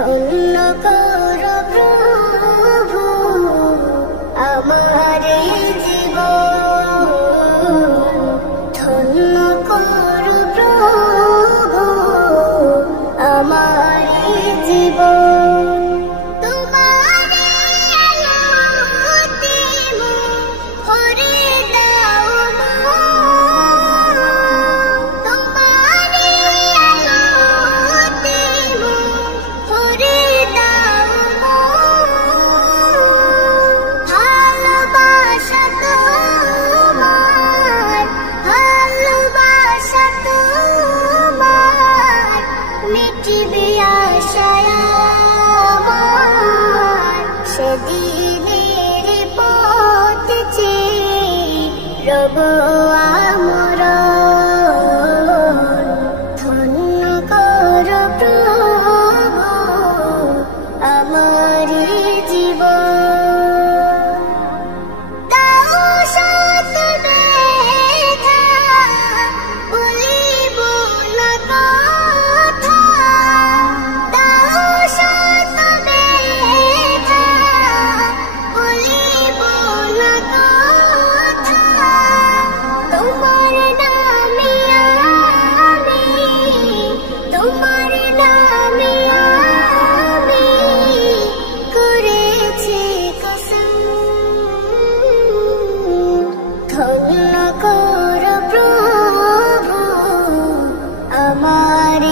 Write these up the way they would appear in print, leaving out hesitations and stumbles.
ধন্য কর প্রভু আমার জীবন, ধন্য কর প্রভু আমার জীবন। সেদিনের পথ চেয়ে রব আমর, ধন্য কর প্রভু আমার জীবন। ধন্য কর প্রভু আমার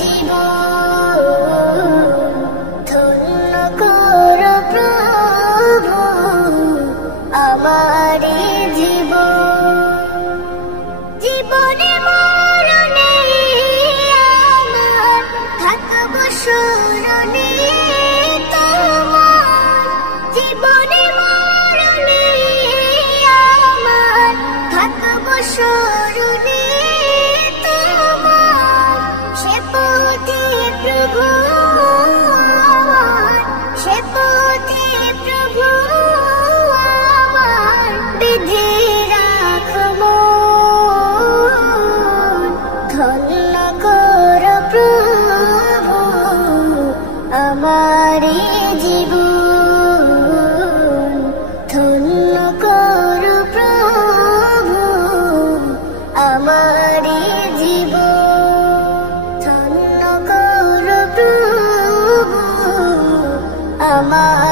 জীবন, ধন্য কর প্রভু আমার জীবন। জীবনে মরণে আমার থাকব শরণে তোমার, জীবনে মরণে থাকব শরণে তোমার। সে পথে প্রভু আমার, সে পথে প্রভু আমার বিধে রাখব, ধন্য কর প্রভু আমার জীবন, ধন্য কর প্রভু আমার জীবন, ধন্য কর প্রভু আমার